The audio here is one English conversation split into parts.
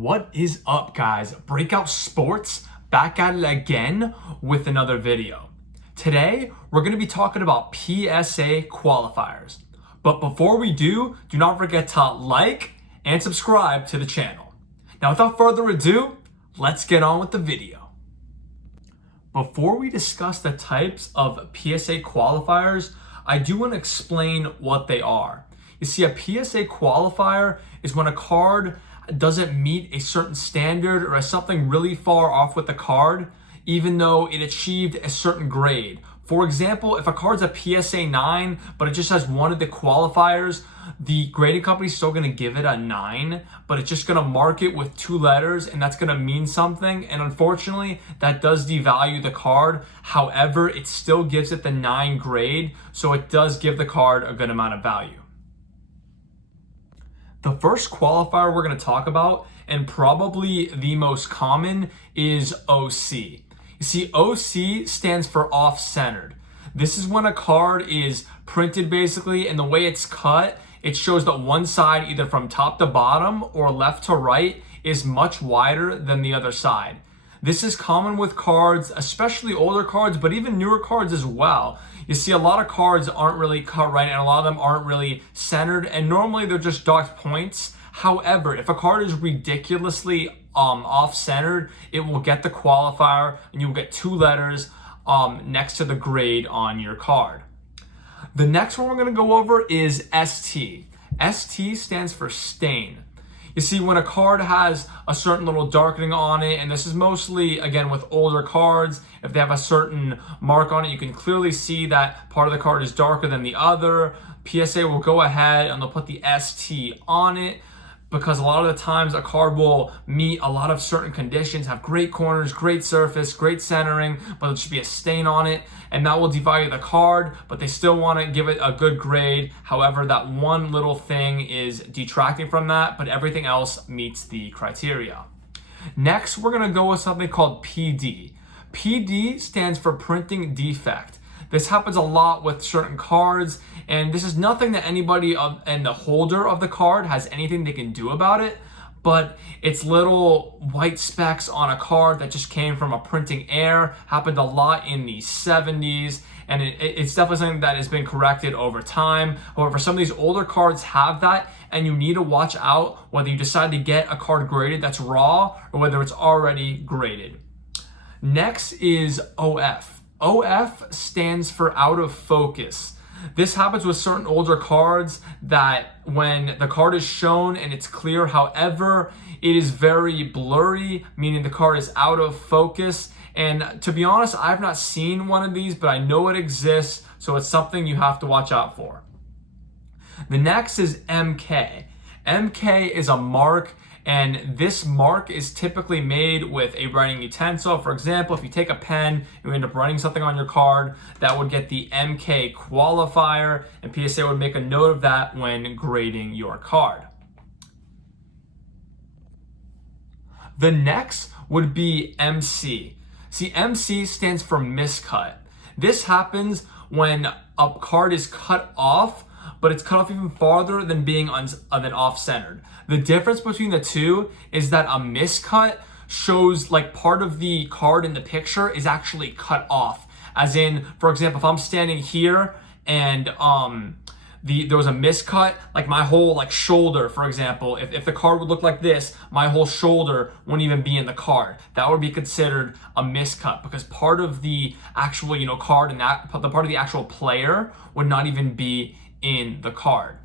What is up, guys? Breakout Sports back at it again with another video. Today, we're going to be talking about PSA qualifiers. But before we do not forget to like and subscribe to the channel. Now, without further ado, let's get on with the video. Before we discuss the types of PSA qualifiers, I do want to explain what they are. You see, a PSA qualifier is when a card doesn't meet a certain standard or has something really far off with the card, even though it achieved a certain grade. For example, if a card's a PSA 9, but it just has one of the qualifiers, the grading company's still gonna give it a 9, but it's just gonna mark it with 2 letters, and that's gonna mean something. And unfortunately, that does devalue the card. However, it still gives it the 9 grade, so it does give the card a good amount of value. The first qualifier we're going to talk about, and probably the most common, is OC. You see, OC stands for off-centered. This is when a card is printed basically, and the way it's cut, it shows that one side, either from top to bottom or left to right, is much wider than the other side. This is common with cards, especially older cards, but even newer cards as well. You see, a lot of cards aren't really cut right, and a lot of them aren't really centered, and normally they're just docked points. However, if a card is ridiculously off-centered, it will get the qualifier, and you'll get 2 letters next to the grade on your card. The next one we're going to go over is ST. ST stands for stain. You see, when a card has a certain little darkening on it, and this is mostly, again, with older cards, if they have a certain mark on it, you can clearly see that part of the card is darker than the other. PSA will go ahead and they'll put the ST on it, because a lot of the times a card will meet a lot of certain conditions, have great corners, great surface, great centering, but there should be a stain on it, and that will devalue the card, but they still want to give it a good grade. However, that one little thing is detracting from that, but everything else meets the criteria. Next, we're going to go with something called PD. PD stands for printing defect. This happens a lot with certain cards, and this is nothing that anybody and the holder of the card has anything they can do about it, but it's little white specks on a card that just came from a printing error. Happened a lot in the 70s, and it's definitely something that has been corrected over time. However, some of these older cards have that, and you need to watch out whether you decide to get a card graded that's raw or whether it's already graded. Next is OF. OF stands for out of focus. This happens with certain older cards that when the card is shown and it's clear, however, it is very blurry, meaning the card is out of focus. And to be honest, I've not seen one of these, but I know it exists, so it's something you have to watch out for. The next is MK. MK is a mark, and this mark is typically made with a writing utensil. For example, if you take a pen and you end up writing something on your card, that would get the MK qualifier, and PSA would make a note of that when grading your card. The next would be MC. See, MC stands for miscut. This happens when a card is cut off, but it's cut off even farther than being off-centered. The difference between the two is that a miscut shows like part of the card in the picture is actually cut off. As in, for example, if I'm standing here and there was a miscut, like my whole shoulder, for example, if the card would look like this, my whole shoulder wouldn't even be in the card. That would be considered a miscut, because part of the actual card and the part of the actual player would not even be in the card.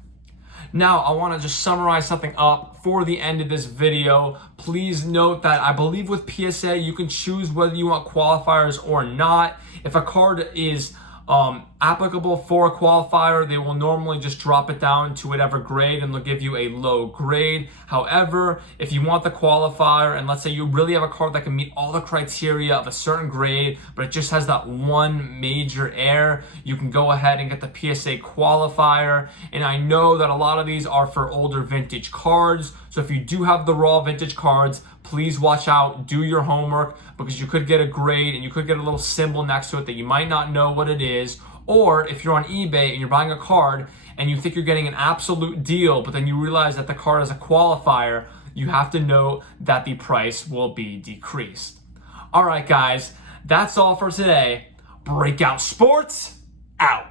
Now, I want to just summarize something up for the end of this video. Please note that I believe with PSA, you can choose whether you want qualifiers or not. If a card is applicable for a qualifier, they will normally just drop it down to whatever grade, and they'll give you a low grade. However, if you want the qualifier, and let's say you really have a card that can meet all the criteria of a certain grade, but it just has that one major error, you can go ahead and get the PSA qualifier. And I know that a lot of these are for older vintage cards, so if you do have the raw vintage cards, please watch out, do your homework, because you could get a grade and you could get a little symbol next to it that you might not know what it is. Or if you're on eBay and you're buying a card and you think you're getting an absolute deal, but then you realize that the card has a qualifier, you have to know that the price will be decreased. All right, guys, that's all for today. Breakout Sports out.